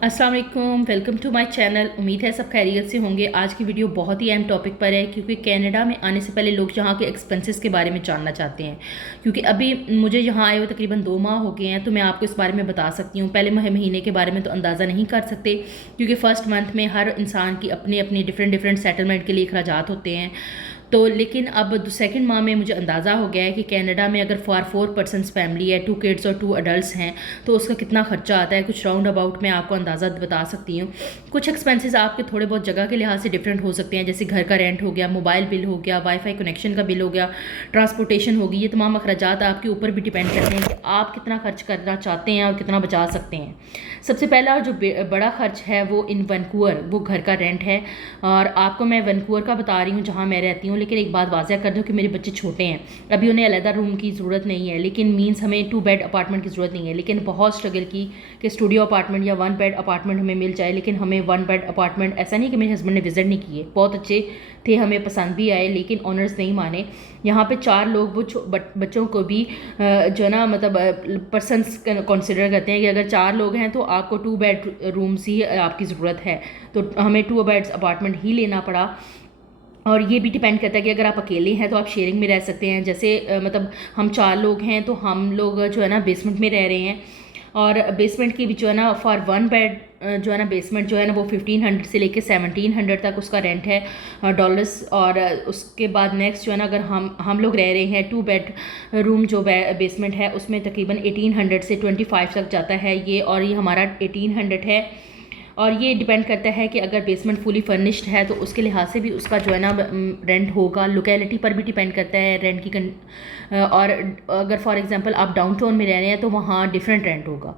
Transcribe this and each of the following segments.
अस्सलाम वालेकुम, welcome to my channel. उम्मीद है सब खैरियत से होंगे। आज की वीडियो बहुत ही अहम टॉपिक पर है क्योंकि कनाडा में आने से पहले लोग यहाँ के एक्सपेंसेस के बारे में जानना चाहते हैं। क्योंकि अभी मुझे यहाँ आए हुए तकरीबन 2 माह हो गए हैं, तो मैं आपको इस बारे में बता सकती हूँ। पहले महीने के बारे में तो अंदाज़ा नहीं कर सकते क्योंकि फ़र्स्ट मंथ में हर इंसान की अपनी अपनी डिफरेंट सेटलमेंट के लिए अखराजात होते हैं। तो लेकिन अब सेकंड माह में मुझे अंदाज़ा हो गया है कि कनाडा में अगर फॉर 4 पर्सन्स फैमिली है, 2 किड्स और 2 अडल्ट हैं, तो उसका कितना खर्चा आता है। कुछ राउंड अबाउट मैं आपको अंदाज़ा बता सकती हूँ। कुछ एक्सपेंसेस आपके थोड़े बहुत जगह के लिहाज से डिफरेंट हो सकते हैं, जैसे घर का रेंट हो गया, मोबाइल बिल हो गया, वाईफाई कनेक्शन का बिल हो गया, ट्रांसपोर्टेशन होगी। ये तमाम अखराजात आपके ऊपर भी डिपेंड करते हैं कि आप कितना खर्च करना चाहते हैं और कितना बचा सकते हैं। सबसे पहला जो बड़ा खर्च है वो इन वैंकूवर, वो घर का रेंट है। और आपको मैं वैंकूवर का बता रही हूँ जहाँ मैं रहती हूँ। लेकिन एक बात वाज़ह कर दूँ कि मेरे बच्चे छोटे हैं, अभी उन्हें अलहदा रूम की ज़रूरत नहीं है। लेकिन मीन्स हमें 2 बेड अपार्टमेंट की ज़रूरत नहीं है। लेकिन बहुत स्ट्रगल की कि स्टूडियो अपार्टमेंट या 1 बेड अपार्टमेंट हमें मिल जाए। लेकिन हमें 1 बेड अपार्टमेंट, ऐसा नहीं कि मेरे हस्बैंड ने विज़िट नहीं किए, बहुत अच्छे थे, हमें पसंद भी आए, लेकिन ऑनर्स नहीं माने। यहाँ पे 4 लोग वो बच्चों को भी जो है ना मतलब पर्सनस कंसिडर करते हैं कि अगर 4 लोग हैं तो आपको 2 बेड रूम्स ही आपकी ज़रूरत है। तो हमें 2 बेड्स अपार्टमेंट ही लेना पड़ा। और ये भी डिपेंड करता है कि अगर आप अकेले हैं तो आप शेयरिंग में रह सकते हैं। जैसे मतलब हम 4 लोग हैं तो हम लोग जो है ना बेसमेंट में रह रहे हैं। और बेसमेंट की भी जो है ना फॉर 1 बेड जो है ना बेसमेंट जो है ना वो 1500 से लेके 1700 तक उसका रेंट है डॉलर्स। और उसके बाद नेक्स्ट जो है ना अगर हम लोग रह रहे हैं 2 बेड रूम जो बेसमेंट है उसमें तकरीबन 1800 से 25 तक जाता है ये। और ये हमारा 1800 है। और ये डिपेंड करता है कि अगर बेसमेंट फुली फर्निश्ड है तो उसके लिहाज से भी उसका जो है ना रेंट होगा। लोकेलिटी पर भी डिपेंड करता है रेंट की और अगर फॉर एग्जांपल आप डाउनटाउन में रह रहे हैं तो वहाँ डिफरेंट रेंट होगा।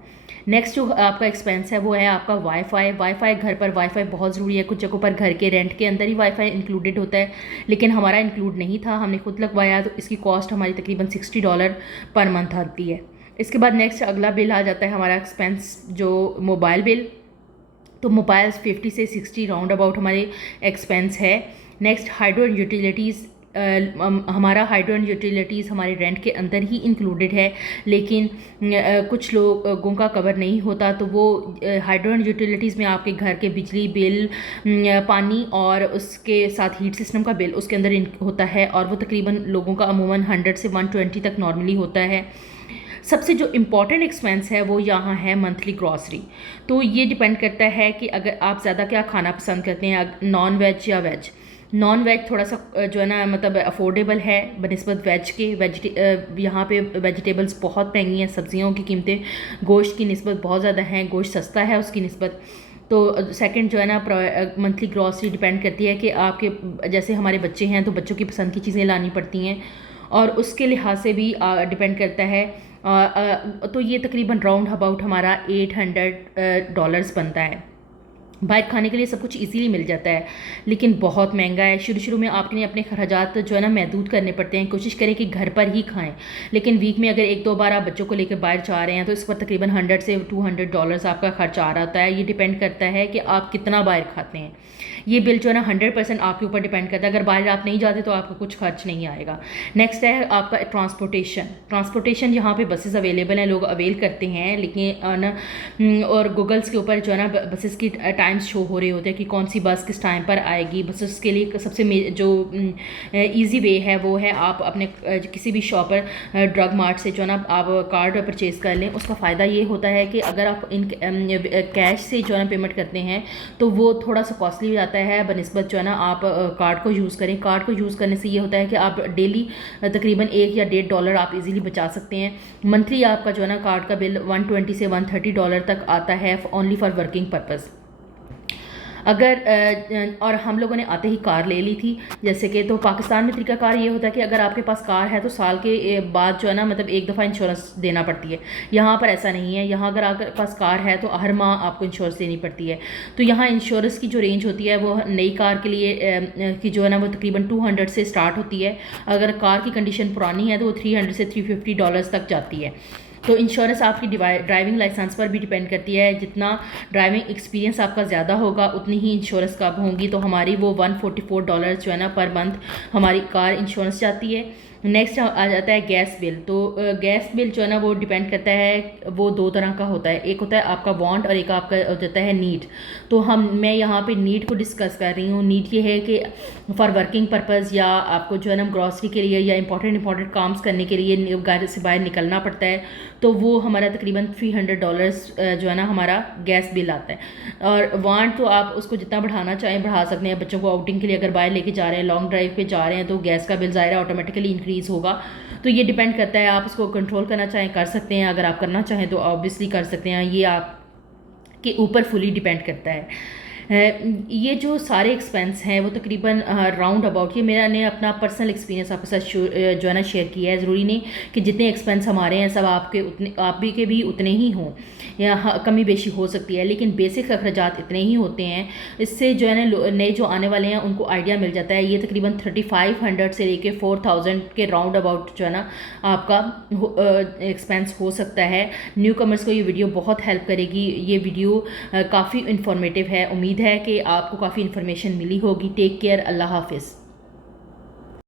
नेक्स्ट जो आपका एक्सपेंस है वो है आपका वाईफाई। घर पर वाईफाई बहुत ज़रूरी है। कुछ जगहों पर घर के रेंट के अंदर ही वाईफाई इंक्लूडेड होता है, लेकिन हमारा इंक्लूड नहीं था, हमने खुद लगवाया। तो इसकी कॉस्ट हमारी तकरीबन $60 पर मंथ आती है। इसके बाद नेक्स्ट अगला बिल आ जाता है हमारा एक्सपेंस जो मोबाइल बिल। तो मोबाइल्स 50 से 60 राउंड अबाउट हमारे एक्सपेंस है। नेक्स्ट हाइड्रो एंड यूटिलिटीज़, हमारा हाइड्रो एंड यूटिलिटीज़ हमारे रेंट के अंदर ही इंक्लूडेड है। लेकिन कुछ लोगों का कवर नहीं होता, तो वो हाइड्रो एंड यूटिलिटीज़ में आपके घर के बिजली बिल, पानी और उसके साथ हीट सिस्टम का बिल उसके अंदर होता है। और वो तकरीबन लोगों का अमूमन 100 से 120 तक नॉर्मली होता है। सबसे जो इम्पॉर्टेंट एक्सपेंस है वो यहाँ है मंथली ग्रॉसरी। तो ये डिपेंड करता है कि अगर आप ज़्यादा क्या खाना पसंद करते हैं, नॉन वेज या वेज। नॉन वेज थोड़ा सा जो है ना मतलब अफोर्डेबल है बनस्बत वेज के। यहाँ पे वेजिटेबल्स बहुत महंगी हैं, सब्जियों की कीमतें गोश्त की निस्बत बहुत ज़्यादा हैं, गोश्त सस्ता है उसकी निस्बत। तो सेकंड जो है ना मंथली ग्रॉसरी डिपेंड करती है कि आपके जैसे हमारे बच्चे हैं तो बच्चों की पसंद की चीज़ें लानी पड़ती हैं और उसके लिहाज से भी डिपेंड करता है। तो ये तकरीबन राउंड अबाउट हमारा $800 बनता है। बाहर खाने के लिए सब कुछ इजीली मिल जाता है, लेकिन बहुत महंगा है। शुरू में आपने अपने खर्चात जो है ना महदूद करने पड़ते हैं। कोशिश करें कि घर पर ही खाएं, लेकिन वीक में अगर 1-2 बार आप बच्चों को लेकर बाहर जा रहे हैं तो इस पर तकरीबन $100 से $200 आपका खर्चा आ रहा होता है। ये डिपेंड करता है कि आप कितना बाहर खाते हैं। ये बिल जो है ना 100% आपके ऊपर डिपेंड करता है। अगर बाहर आप नहीं जाते तो आपको कुछ खर्च नहीं आएगा। नेक्स्ट है आपका ट्रांसपोर्टेशन। यहाँ पे बसेस अवेलेबल हैं, लोग अवेल करते हैं, लेकिन और गूगल्स के ऊपर जो है ना बसेस की टाइम्स शो हो रहे होते हैं कि कौन सी बस किस टाइम पर आएगी। बसेस के लिए सबसे जो ईजी वे है वो है आप अपने किसी भी शॉप पर ड्रग मार्ट से जो है ना आप कार्ड परचेज़ कर लें। उसका फ़ायदा ये होता है कि अगर आप कैश से जो है ना पेमेंट करते हैं तो वो थोड़ा सा कॉस्टली हो जाता है बनस्बत जो है ना आप कार्ड को यूज़ करें। कार्ड को यूज़ करने से ये होता है कि आप डेली तकरीबन $1 या $1.5 आप इजीली बचा सकते हैं। मंथली आपका जो है ना कार्ड का बिल $120 से $130 तक आता है ओनली फॉर वर्किंग पर्पज़। अगर और हम लोगों ने आते ही कार ले ली थी जैसे कि, तो पाकिस्तान में तरीकाकार ये होता है कि अगर आपके पास कार है तो साल के बाद जो है ना मतलब एक दफ़ा इंश्योरेंस देना पड़ती है। यहाँ पर ऐसा नहीं है। यहाँ अगर आपके पास कार है तो हर माह आपको इंश्योरेंस देनी पड़ती है। तो यहाँ इंश्योरेंस की जो रेंज होती है वो नई कार के लिए कि जो है ना वो तकरीबन 200 से स्टार्ट होती है। अगर कार की कंडीशन पुरानी है तो वो $300 से $350 तक जाती है। तो इंश्योरेंस आपकी ड्राइविंग लाइसेंस पर भी डिपेंड करती है। जितना ड्राइविंग एक्सपीरियंस आपका ज़्यादा होगा उतनी ही इंश्योरेंस कब होंगी। तो हमारी वो $144 जो है ना पर मंथ हमारी कार इंश्योरेंस जाती है। नेक्स्ट आ जाता है गैस बिल। तो गैस बिल जो है ना वो डिपेंड करता है, वो दो तरह का होता है, एक होता है आपका वांट और एक आपका हो जाता है नीड। तो मैं यहाँ पे नीड को डिस्कस कर रही हूँ। नीड ये है कि फॉर वर्किंग पर्पज़ या आपको जो है ना ग्रॉसरी के लिए या इंपॉर्टेंट काम्स करने के लिए घर से बाहर निकलना पड़ता है, तो वो हमारा तकरीबन $300 जो है ना हमारा गैस बिल आता है। और वांट तो आप उसको जितना बढ़ाना चाहें बढ़ा सकते हैं। बच्चों को आउटिंग के लिए अगर बाहर लेके जा रहे हैं, लॉन्ग ड्राइव पे जा रहे हैं, तो गैस का बिल ज़ाहिर ऑटोमेटिकली इंक्रीज़ होगा। तो ये डिपेंड करता है, आप उसको कंट्रोल करना चाहें कर सकते हैं, अगर आप करना चाहें तो ऑब्वियसली कर सकते हैं। ये आप के ऊपर फुली डिपेंड करता है। ये जो सारे एक्सपेंस हैं वो तकरीबन राउंड अबाउट, ये मैंने अपना पर्सनल एक्सपीरियंस आपके साथ जो है ना शेयर किया है। ज़रूरी नहीं कि जितने एक्सपेंस हमारे हैं सब आपके उतने आप भी के भी उतने ही हों, या कमी बेशी हो सकती है, लेकिन बेसिक अखराजात इतने ही होते हैं। इससे जो है ना नए जो आने वाले हैं उनको आइडिया मिल जाता है। ये तकरीबन 3500 से लेके 4000 के राउंड अबाउट जो है ना आपका एक्सपेंस हो सकता है। न्यू कमर्स को ये वीडियो बहुत हेल्प करेगी। ये वीडियो काफ़ी इन्फॉर्मेटिव है। उम्मीद है कि आपको काफ़ी इन्फॉर्मेशन मिली होगी। टेक केयर, अल्लाह हाफिज़।